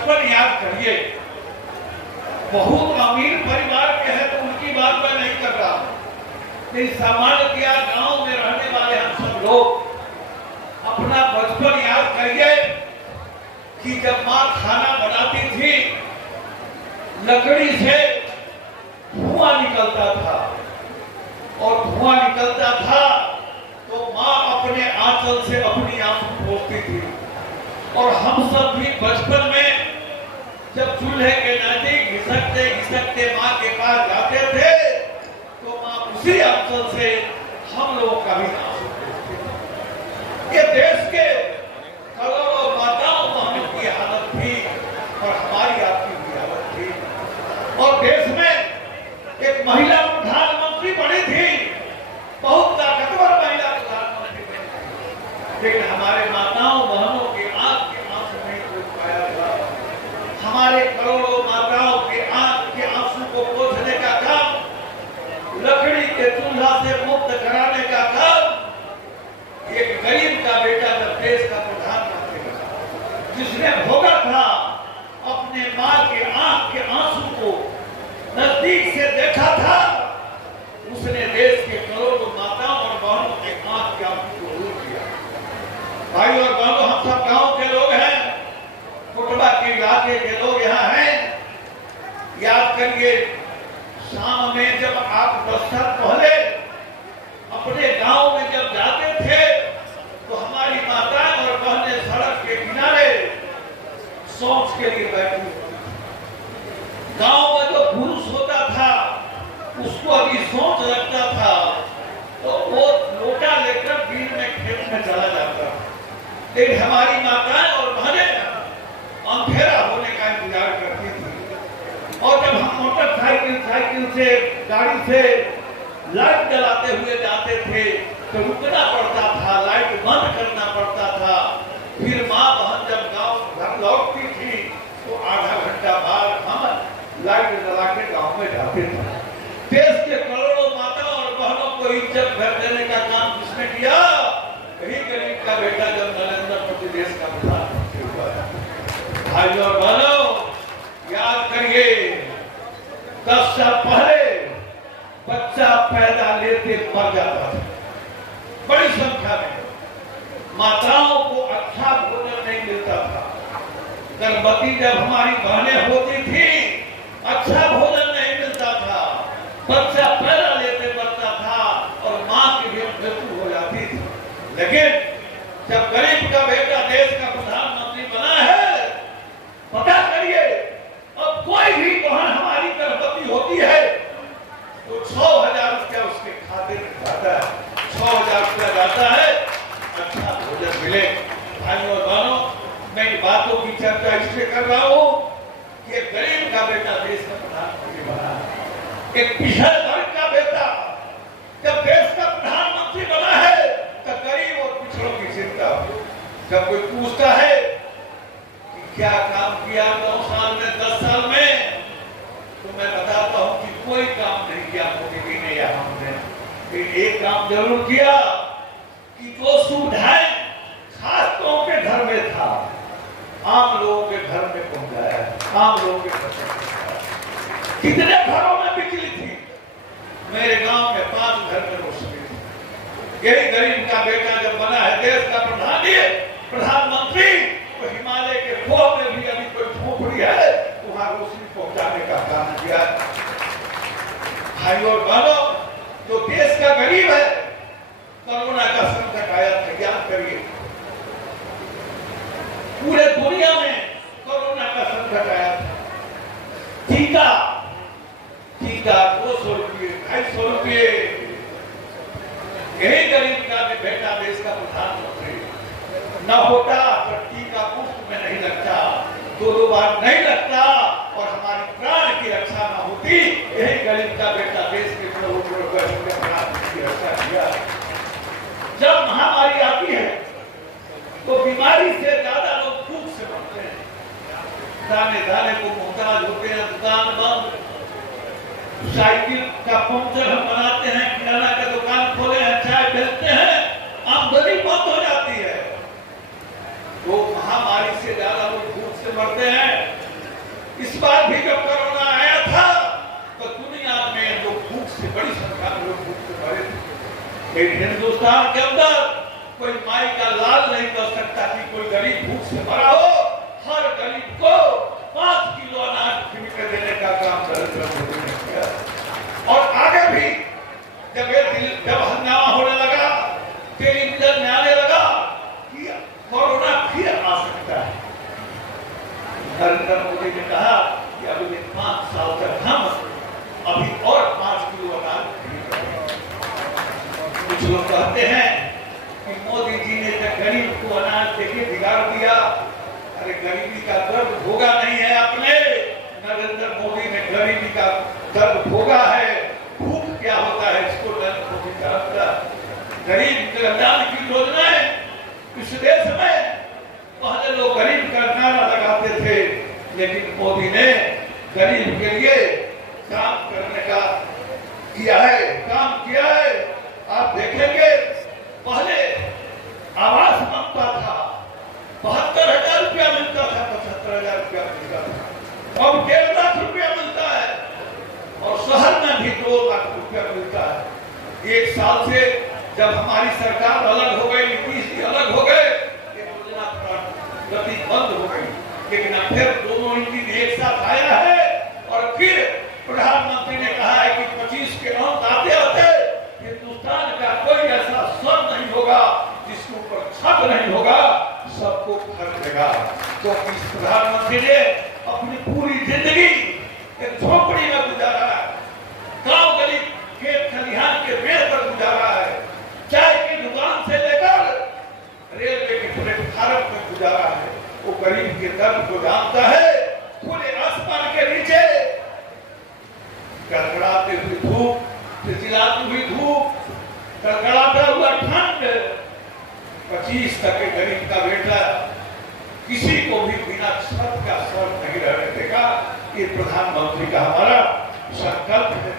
बचपन याद करिए। बहुत अमीर परिवार के हैं तो उनकी बात मैं नहीं कर रहा, लेकिन सामान्य क्या गांव में रहने वाले हम सब लोग अपना बचपन याद करिए कि जब माँ खाना बनाती थी, लकड़ी से धुआं निकलता था और धुआं निकलता था तो माँ अपने आंचल से अपनी आंसू पोंछती थी। और हम सब भी बचपन में जब चूल्हे के नजदीक घिसकते घिसकते माँ के पास जाते थे तो माँ उसी आंचल से हम लोगों का भी आंसू पोंछती थी। ये देश के करोड़ों माताओं बहनों की हालत थी और हमारी आपकी भी हालत थी। और देश में एक महिला प्रधानमंत्री बनी थी, बहुत ताकतवर महिला प्रधानमंत्री बनी थी, लेकिन हमारे माताओं बहनों के आंख के आंसू नहीं पोंछ पाया था। हमारे करोड़ों माताओं के आंख के आंसू को पोंछने का काम, लकड़ी के चूल्हा से मुक्त कराने का काम एक गरीब का बेटा जब देश का प्रधानमंत्री बना, जिसने भोगा था, अपने माँ के आंख के आंसू को नजदीक से देखा था, उसने देश के करोड़ों माताओं और बहनों के आंख के आंसू को दूर किया। भाई और बहनों, हम सब गांव के लोग हैं, कुटुंबा के इलाके के लोग यहाँ हैं। याद करिए, शाम में जब आप 10 साल पहले अपने गांव में जब जाते थे तो हमारी माताएं और बहनें सड़क के किनारे शौच के लिए बैठी होती थी। गांव में जो पुरुष होता था उसको अभी सोच रखता था तो वो लोटा लेकर दिन में खेत में चला जाता। लेकिन हमारी माताएं और बहनें अंधेरा होने का इंतजार करती थी। और जब हम मोटरसाइकिल से गाड़ी से लाइट जलाते हुए जाते थे तो रुकना पड़ता था, लाइट बंद करना पड़ता था। फिर माँ बहन जब गांव घर लौटती थी तो आधा घंटा बाद हम लाइट जला के गाँव में जाते थे। देश के करोड़ों माताओं और बहनों को इज्जत घर देने का काम किसने किया? वही गरीब का बेटा जब नरेंद्र मोदी देश का प्रधानमंत्री हुआ। भाई और बहनों, याद करिए, 10 साल पहले बच्चा पैदा लेते मर जाता था। बड़ी संख्या में माताओं को अच्छा भोजन नहीं मिलता था। गर्भवती जब हमारी बहनें होती थी, अच्छा भोजन नहीं मिलता था, बच्चा पैदा लेते मरता था और माँ की भी मृत्यु हो जाती थी। लेकिन जब गरीब का बेटा देश का प्रधानमंत्री बना है, पता करिए, अब कोई भी बहन हमारी गर्भवती होती है तो 6,000 रुपया उसके खाते में जाता है, 6,000 रुपया जाता है, अच्छा भोजन मिले। भाइयों और बहनों, मैं इन बातों की चर्चा इसलिए कर रहा हूँ कि गरीब का बेटा देश का प्रधानमंत्री बना है। एक पिछड़े वर्ग का बेटा जब देश का प्रधानमंत्री बना है तो गरीब और पिछड़ों की चिंता हो। जब कोई पूछता है कि क्या काम किया 9 साल में, 10 साल में, तो मैं बताता हूं कि कोई काम नहीं किया मोदी ने या हमने, लेकिन एक काम जरूर किया कि जो सुविधाएं खास लोगों के घर में था, आम लोगों के घर में पहुंचाया। आम लोगों के घर में कितने घरों में बिजली थी? मेरे गांव में 5 घर में रोशनी थी। यही गरीब का बेटा जब बना है देश का प्रधानमंत्री, तो हिमालय के खोल में भी अभी कोई झोपड़ी है, वहां रोशनी पहुंचाने का काम किया। भाई और बहनों, जो देश का गरीब है, कोरोना का संकट आया था, याद करिए, पूरे दुनिया में कोरोना का संकट आया था। टीका 200 रुपये, 250 रुपये। यही गरीब का बेटा देश का प्रधानमंत्री न होता तो टीका मुफ्त में नहीं लगता, 2 बार नहीं लगता और हमारी प्राण की रक्षा न होती। यही गरीब का बेटा देश के प्राण की रक्षा किया। जब महामारी आती है तो बीमारी से ज्यादा लोग भूख से मरते हैं, दाने दाने को मोहताज होते हैं, दुकान बंद, साइकिल का पंक्चर हम बनाते हैं, किराना का दुकान खोले हैं, चाय बेचते हैं, आमदनी बंद हो जाती है। तो महामारी से ज्यादा लोग भूख से मरते हैं। बार भी जब कोरोना आया था तो दुनिया में जो भूख से बड़ी संख्या में लोग भूख से मरे थे, लेकिन हिंदुस्तान के अंदर कोई माई का लाल नहीं कर सकता कि कोई गरीब भूख से मरा हो। हर गरीब को 5 किलो अनाज फ्री में देने का काम नरेंद्र मोदी ने किया। और आगे भी जब हंगामा होने लगा, टेलीविजन में आने लगा कि कोरोना फिर आ सकता है, नरेंद्र मोदी ने कहा कि अगले 5 साल तक हम अभी और 5 किलो अनाज फ्री करेंगे। कुछ लोग कहते हैं कि मोदी जी ने जब गरीब को अनाज देके बिगाड़ दिया। अरे गरीबी का दर्द भोगा नहीं है आपने, नरेंद्र मोदी ने गरीबी का दर्द भोगा है। भूख क्या होता है इसको नरेंद्र मोदी जानता। गरीब कल्याण की योजनाएं इस देश में पहले लोग गरीब का नारा लगाते थे, लेकिन मोदी ने गरीब के लिए काम करने का काम किया है। आप देखेंगे पहले आवास मांगता था, 72,000 रुपया मिलता था, 75,000 रुपया मिलता था, अब 1.5 लाख रुपया मिलता है और शहर में भी 2 लाख रुपया मिलता है। 1 साल से जब हमारी सरकार अलग हो गई, नीतीश जी अलग हो गए, ये योजना गति बंद हो गई, लेकिन अब फिर दोनों इंजन एक साथ आया है और फिर प्रधानमंत्री ने कहा है कि 25 के अंक आते आते हिंदुस्तान का कोई ऐसा स्वर्ग नहीं होगा जिसके ऊपर छत नहीं होगा, सबको खरीदेगा। तो इस प्रधानमंत्री ने अपनी पूरी जिंदगी एक झोपड़ी में गुजारा है, गांव गली खेत खलिहान के पेड़ पर गुजारा है, चाय की दुकान से लेकर रेलवे के प्लेटफार्म में गुजारा है। वो गरीब के दर्द को जानता है। खुले आसमान के नीचे कड़कड़ाते हुए धूप, चिलचिलाती हुई धूप, कड़कड़ाता हुआ ठंड, 25 तक के गरीब का बेटा किसी को भी बिना छत का सर नहीं रहने देगा। ये प्रधानमंत्री का हमारा संकल्प है।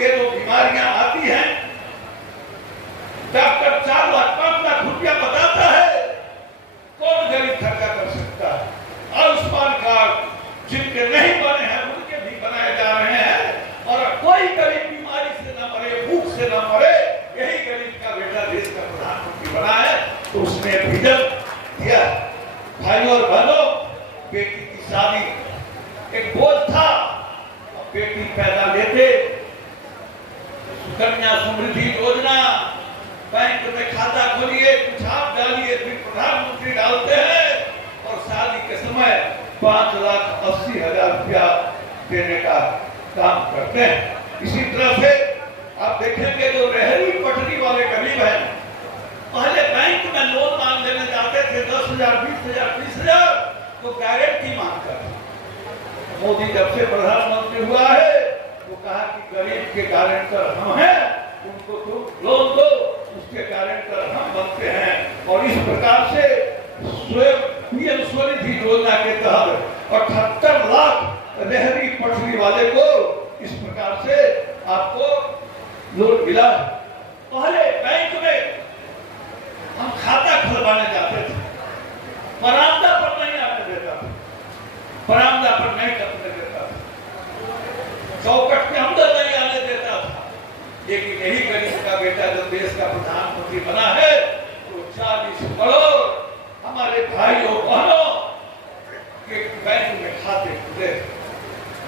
ये जो बीमारियां आती हैं, डॉक्टर 4 लाख 5 लाख रुपया बताता है, कौन गरीब खर्चा कर सकता है? आयुष्मान कार्ड जिनके नहीं बने हैं उनके भी बनाए जा रहे हैं और कोई गरीब बीमारी से न मरे, भूख से न मरे, यही गरीब का बेटा देश का प्रधानमंत्री बना है। तो उसने विजन दिया। भाइयों और बहनों, बेटी की शादी एक बोझ था, अब बेटी पैदा लेते सुकन्या समृद्धि योजना, बैंक में खाता खोलिए, कुछ आप डालिए, फिर प्रधानमंत्री डालते हैं और शादी के समय 5,80,000 रुपया देने का काम करते हैं। इसी तरह से आप देखेंगे जो रेहड़ी पटरी वाले गरीब हैं, पहले बैंक में लोन मांग लेने जाते थे 10,000, 20,000, 30,000, तो गारंटी मांगता था। मोदी जब से प्रधानमंत्री हुआ है वो कहा कि गरीब के गारंटर हम हैं, उनको तो लोन दो, उसके गारंटर हम बनते हैं। और इस प्रकार से स्वयं पीएम स्वनिधि योजना के तहत 78 लाख रेहड़ी पटरी वाले को इस प्रकार से आपको लोन मिला। पहले बैंक में हम खाता खुलवाने जाते थे, बरामदा पर नहीं आने देता था, बरामदा पर नहीं करने देता था, चौकट के अंदर नहीं आने देता था। लेकिन यही गरीब का बेटा जब देश का प्रधानमंत्री बना है तो 40 करोड़ हमारे भाइयों बहनों के बैंक में खाते खुले।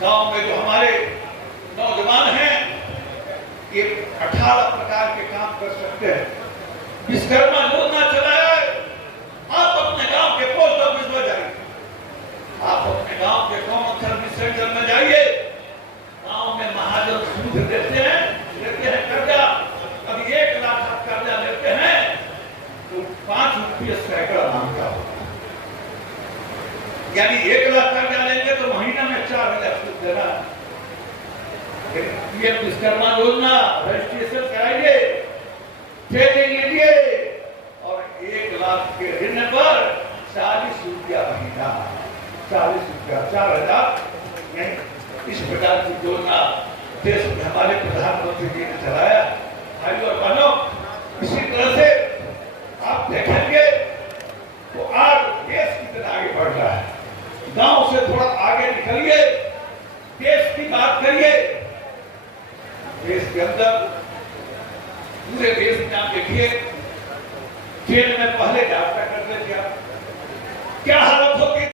गांव में जो हमारे नौजवान हैं ये 18 प्रकार के काम कर सकते हैं। विश्वकर्मा योजना चलाया है। आप अपने गांव के पोस्ट ऑफिस में जाइए, आप अपने गांव के कॉमन सर्विस सेंटर में जाइए, गांव में महाजन सूद देते हैं कर्जा। अभी 1 लाख आप कर्जा लेते हैं तो 5 रुपये सैकड़ा मांगता होगा, यानी 1 लाख कर्जा लेंगे तो महीना में 4,000 सूद देना। पीएम विश्वकर्मा योजना रजिस्ट्रेशन कराइए, ट्रेनिंग लीजिए और 1 लाख के ऋण पर 40 रुपया महीना, 40 रुपया 4,000 नहीं। इस प्रकार की योजना देश में हमारे प्रधानमंत्री जी ने चलाया। भाइयों और बहनों, इसी तरह से आप देखेंगे तो आज देश कितना आगे बढ़ रहा है। गांव से थोड़ा आगे निकलिए, देश की बात करिए। देश के अंदर, पूरे देश में आप देखिए, जेल में पहले यात्रा करते थे, क्या हालत होती